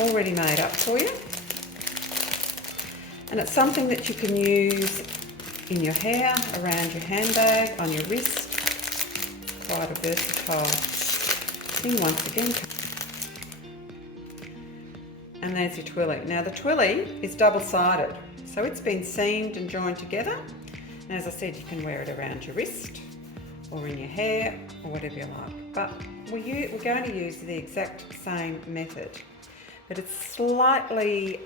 already made up for you. And it's something that you can use in your hair, around your handbag, on your wrist. Quite a versatile thing once again. And there's your Twilly. Now the Twilly is double-sided, so it's been seamed and joined together. And as I said, you can wear it around your wrist or in your hair or whatever you like. But we're going to use the exact same method, but it's slightly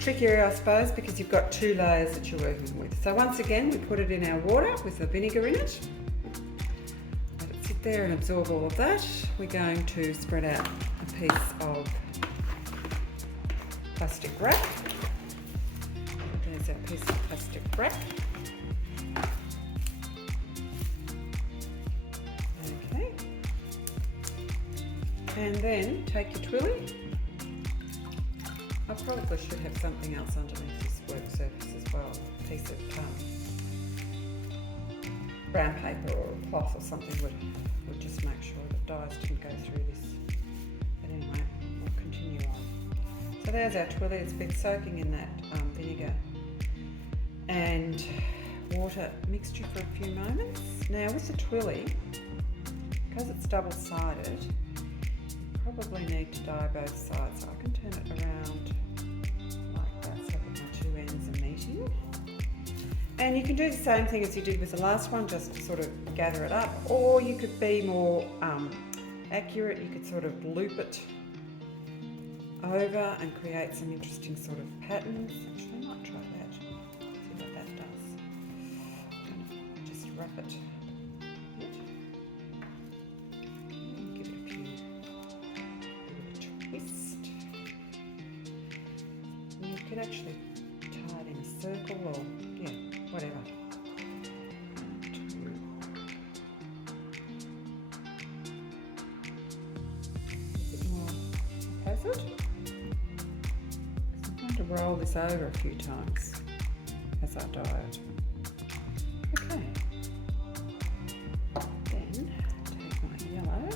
trickier, I suppose, because you've got two layers that you're working with. So once again, we put it in our water with the vinegar in it. Let it sit there and absorb all of that. We're going to spread out a piece of plastic wrap. There's our piece of plastic wrap. Okay. And then take your Twilly. I probably should have something else underneath this work surface as well. A piece of brown paper or a cloth or something would just make sure that dyes didn't go through this. But anyway, we'll continue on. So there's our Twilly. It's been soaking in that vinegar and water mixture for a few moments. Now with the Twilly, because it's double-sided, you probably need to dye both sides. So I can turn it around like that so that my two ends are meeting. And you can do the same thing as you did with the last one, just sort of gather it up, or you could be more accurate. You could sort of loop it over and create some interesting sort of patterns. Actually, I might try that. See what that does. I'm going to just wrap it. Give it a few. Twist. You could actually tie it in a circle or, yeah, whatever. A bit more haphazard. I'm going to roll this over a few times as I dye it. Okay. Then take my yellow.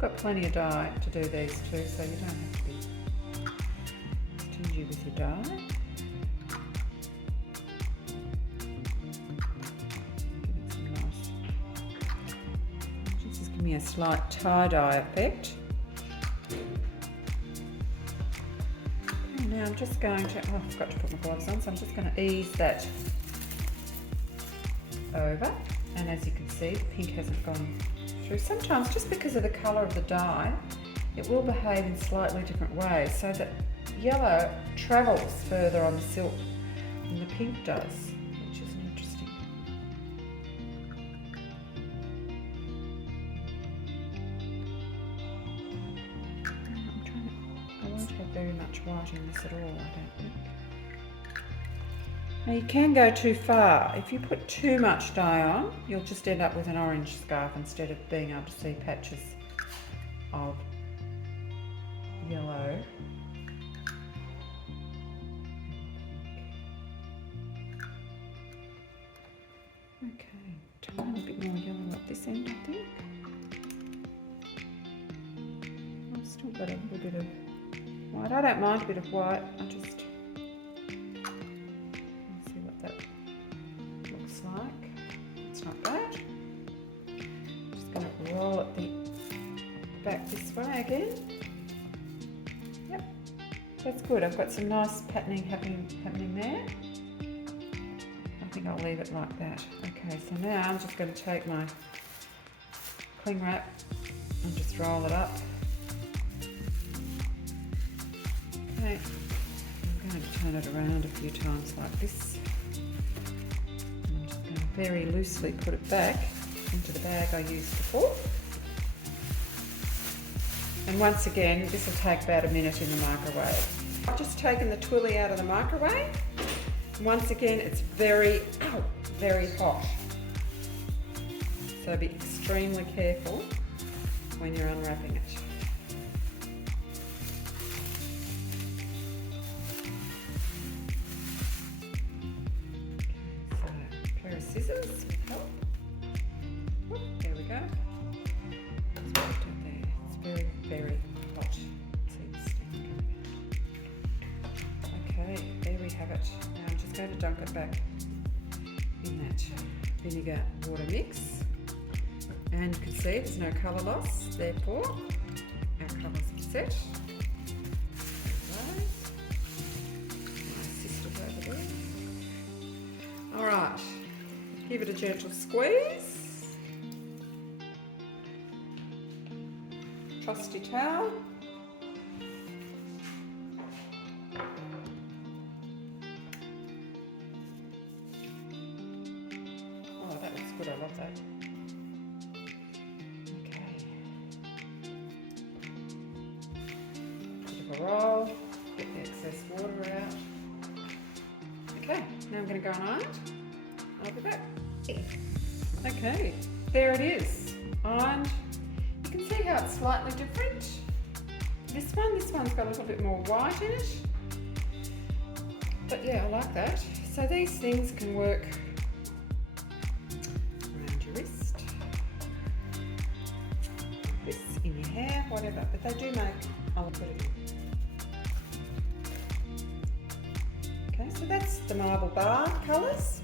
Got plenty of dye to do these too, so you don't have to be stingy with your dye. This is giving me a slight tie-dye effect. Okay, now I'm just going to, oh, I forgot to put my gloves on, so I'm just going to ease that over, and as you can see, the pink hasn't gone through. Sometimes, just because of the colour of the dye, it will behave in slightly different ways, so that yellow travels further on the silk than the pink does, which is interesting. I won't have very much white in this at all, I don't think. Now you can go too far. If you put too much dye on, you'll just end up with an orange scarf instead of being able to see patches of yellow. Okay, tiny bit more yellow at this end, I think. I've still got a little bit of white. I don't mind a bit of white, I just roll it back this way again. Yep, that's good. I've got some nice patterning happening there. I think I'll leave it like that. Okay, so now I'm just going to take my cling wrap and just roll it up. Okay, I'm going to turn it around a few times like this. I'm just going to very loosely put it back into the bag I used before. And once again, this will take about a minute in the microwave. I've just taken the Twilly out of the microwave. Once again, it's very, very hot. So be extremely careful when you're unwrapping it. So, a pair of scissors will help. Whoop, there we go. Let's put it there. It's very, very hot. See the steam coming out. Okay, there we have it. Now I'm just going to dunk it back in that vinegar water mix. And you can see there's no colour loss, therefore our colours are set. My sister's over there. Alright, give it a gentle squeeze. Trusty towel. Oh, that looks good, I love that. Roll, get the excess water out. Okay, now I'm going to go and iron it. I'll be back. Okay, there it is, ironed. You can see how it's slightly different. This one's got a little bit more white in it. But yeah, I like that. So these things can work around your wrist, this, in your hair, whatever. But they do make, I'll put it in. Okay, so that's the marble bar colours.